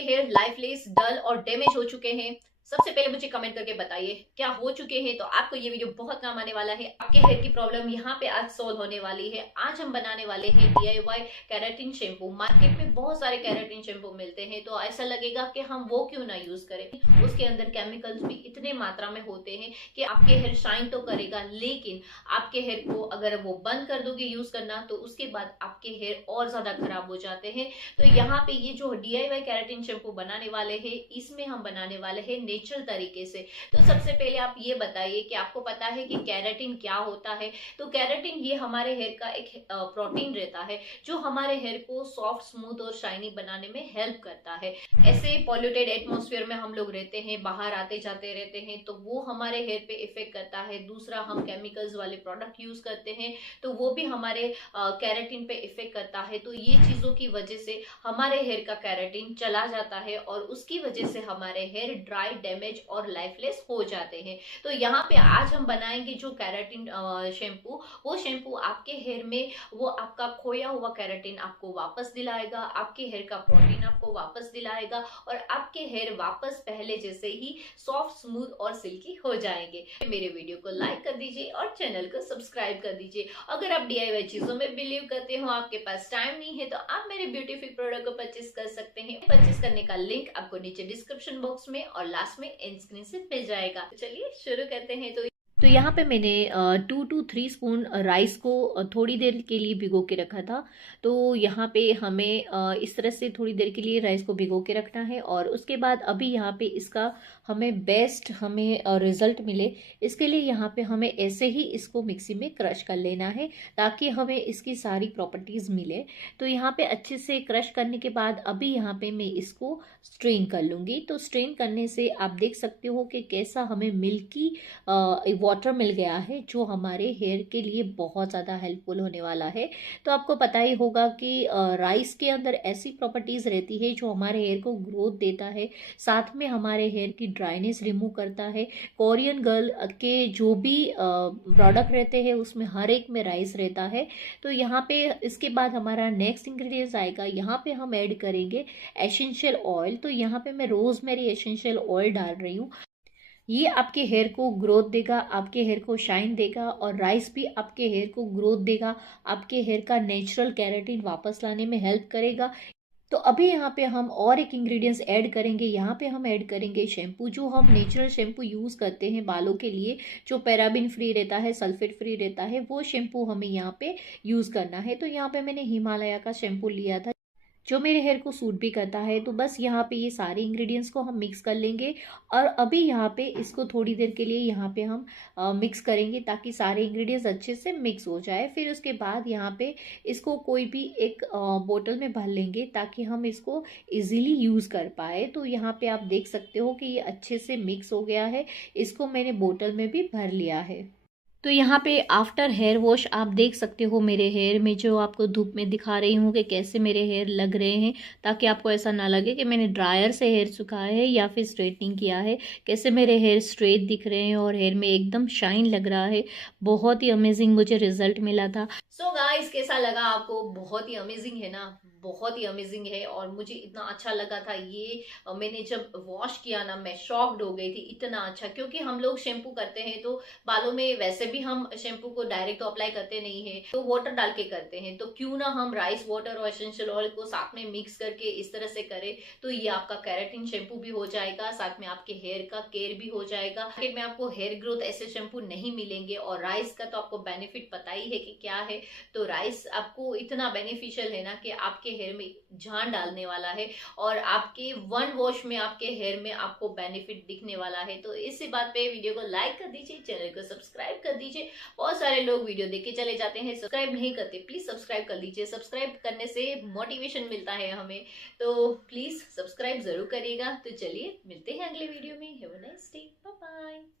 आपके hair lifeless, डल और damage हो चुके हैं? सबसे पहले मुझे कमेंट करके बताइए क्या हो चुके हैं, तो आपको ये वीडियो बहुत काम आने वाला है। आपके हेयर की प्रॉब्लम यहाँ पे आज सोल्व होने वाली है। आज हम बनाने वाले हैं DIY केराटिन शैम्पू। मार्केट में बहुत सारे केराटिन शैम्पू मिलते हैं, तो ऐसा लगेगा कि हम वो क्यों ना यूज करें। उसके अंदर केमिकल्स भी इतने मात्रा में होते हैं कि आपके हेयर शाइन तो करेगा, लेकिन आपके हेयर को अगर वो बंद कर दोगे यूज करना तो उसके बाद आपके हेयर और ज्यादा खराब हो जाते हैं। तो यहाँ पे ये जो DIY केराटिन शैम्पू बनाने वाले हैं, इसमें हम बनाने वाले हैं नेचुरल तरीके से। तो सबसे पहले आप ये बताइए कि आपको पता है कि केराटिन क्या होता है। तो केराटिन ये हमारे हेयर का एक प्रोटीन रहता है जो हमारे हेयर को सॉफ्ट, स्मूथ और शाइनी बनाने में हेल्प करता है। ऐसे पॉल्यूटेड एटमॉस्फेयर में हम लोग रहते हैं, बाहर आते जाते रहते हैं, तो वो हमारे हेयर पे इफेक्ट करता है। दूसरा, हम केमिकल्स वाले प्रोडक्ट यूज करते हैं तो वो भी हमारे केराटिन पे इफेक्ट करता है। तो ये चीजों की वजह से हमारे हेयर का केराटिन चला जाता है और उसकी वजह से हमारे हेयर ड्राई, डैमेज और लाइफलेस हो जाते हैं। तो यहाँ पे आज हम बनाएंगे जो केराटिन शैम्पू, वो शैम्पू आपके हेयर में वो आपका खोया हुआ केराटिन आपको वापस दिलाएगा, आपके हेयर का प्रोटीन आपको वापस दिलाएगा और आपके हेयर वापस पहले जैसे ही सॉफ्ट, स्मूथ और सिल्की हो जाएंगे। मेरे वीडियो को लाइक कर दीजिए और चैनल को सब्सक्राइब कर दीजिए। अगर आप DIY चीजों में बिलीव करते हो, आपके पास टाइम नहीं है, तो आप मेरे ब्यूटीफुल प्रोडक्ट को परचेस कर सकते हैं। परचेस करने का लिंक आपको नीचे डिस्क्रिप्शन बॉक्स में और लास्ट में एंड स्क्रीन से मिल जाएगा। चलिए शुरू करते हैं। तो यहाँ पे मैंने 2 to 3 स्पून राइस को थोड़ी देर के लिए भिगो के रखा था। तो यहाँ पे हमें इस तरह से थोड़ी देर के लिए राइस को भिगो के रखना है और उसके बाद अभी यहाँ पे इसका हमें बेस्ट रिजल्ट मिले, इसके लिए यहाँ पे हमें ऐसे ही इसको मिक्सी में क्रश कर लेना है ताकि हमें इसकी सारी प्रॉपर्टीज़ मिले। तो यहाँ पे अच्छे से क्रश करने के बाद अभी यहाँ पे मैं इसको स्ट्रेन कर लूँगी। तो स्ट्रेन करने से आप देख सकते हो कि कैसा हमें मिल्की वाटर मिल गया है, जो हमारे हेयर के लिए बहुत ज़्यादा हेल्पफुल होने वाला है। तो आपको पता ही होगा कि राइस के अंदर ऐसी प्रॉपर्टीज़ रहती है जो हमारे हेयर को ग्रोथ देता है, साथ में हमारे हेयर की ड्राइनेस रिमूव करता है। कोरियन गर्ल के जो भी प्रोडक्ट रहते हैं उसमें हर एक में राइस रहता है। तो यहाँ पे इसके बाद हमारा नेक्स्ट इंग्रेडिएंट्स आएगा। यहाँ पे हम ऐड करेंगे एसेंशियल ऑयल। तो यहाँ पे मैं रोजमेरी एसेंशियल ऑयल डाल रही हूँ। ये आपके हेयर को ग्रोथ देगा, आपके हेयर को शाइन देगा और राइस भी आपके हेयर को ग्रोथ देगा, आपके हेयर का नेचुरल केराटिन वापस लाने में हेल्प करेगा। तो अभी यहाँ पे हम और एक इंग्रेडिएंट्स ऐड करेंगे। यहाँ पे हम ऐड करेंगे शैम्पू, जो हम नेचुरल शैम्पू यूज़ करते हैं बालों के लिए, जो पैराबिन फ्री रहता है, सल्फेट फ्री रहता है, वो शैम्पू हमें यहाँ पे यूज़ करना है। तो यहाँ पे मैंने हिमालय का शैम्पू लिया था जो मेरे हेयर को सूट भी करता है। तो बस यहाँ पे ये सारे इंग्रेडिएंट्स को हम मिक्स कर लेंगे और अभी यहाँ पे इसको थोड़ी देर के लिए यहाँ पे हम मिक्स करेंगे ताकि सारे इंग्रेडिएंट्स अच्छे से मिक्स हो जाए। फिर उसके बाद यहाँ पे इसको कोई भी एक बोतल में भर लेंगे ताकि हम इसको इजीली यूज़ कर पाए। तो यहाँ पे आप देख सकते हो कि ये अच्छे से मिक्स हो गया है, इसको मैंने बोतल में भी भर लिया है। तो यहाँ पे आफ्टर हेयर वॉश आप देख सकते हो मेरे हेयर में, जो आपको धूप में दिखा रही हूँ कि कैसे मेरे हेयर लग रहे हैं, ताकि आपको ऐसा ना लगे कि मैंने ड्रायर से हेयर सुखाया है या फिर स्ट्रेटनिंग किया है। कैसे मेरे हेयर स्ट्रेट दिख रहे हैं और हेयर में एकदम शाइन लग रहा है। बहुत ही अमेजिंग मुझे रिजल्ट मिला था। सो गाइस, कैसा लगा आपको? बहुत ही अमेजिंग है ना? बहुत ही अमेजिंग है और मुझे इतना अच्छा लगा था ये। मैंने जब वॉश किया ना, मैं शॉक्ड हो गई थी, इतना अच्छा। क्योंकि हम लोग शैम्पू करते हैं तो बालों में वैसे भी हम शैम्पू को डायरेक्ट तो अप्लाई करते नहीं है, तो वाटर डाल के करते हैं। तो क्यों ना हम राइस वाटर और एसेंशियल ऑयल को साथ में मिक्स करके इस तरह से करें, तो ये आपका केराटिन शैम्पू भी हो जाएगा, साथ में आपके हेयर का केयर भी हो जाएगा। मार्केट में आपको हेयर ग्रोथ ऐसे शैम्पू नहीं मिलेंगे और राइस का तो आपको बेनिफिट पता ही है कि क्या है। तो राइस आपको इतना बेनिफिशियल है ना कि आपके हेयर में जान डालने वाला है और आपके वन वॉश में आपके हेयर में आपको बेनिफिट दिखने वाला है। तो इसी बात पे वीडियो को लाइक कर दीजिए, चैनल को सब्सक्राइब कर दीजिए। बहुत सारे लोग वीडियो देख के चले जाते हैं, सब्सक्राइब नहीं करते। प्लीज सब्सक्राइब कर लीजिए, सब्सक्राइब करने से मोटिवेशन मिलता है हमें, तो प्लीज सब्सक्राइब जरूर करिएगा। तो चलिए मिलते हैं अगले वीडियो में। Have a nice day, bye bye.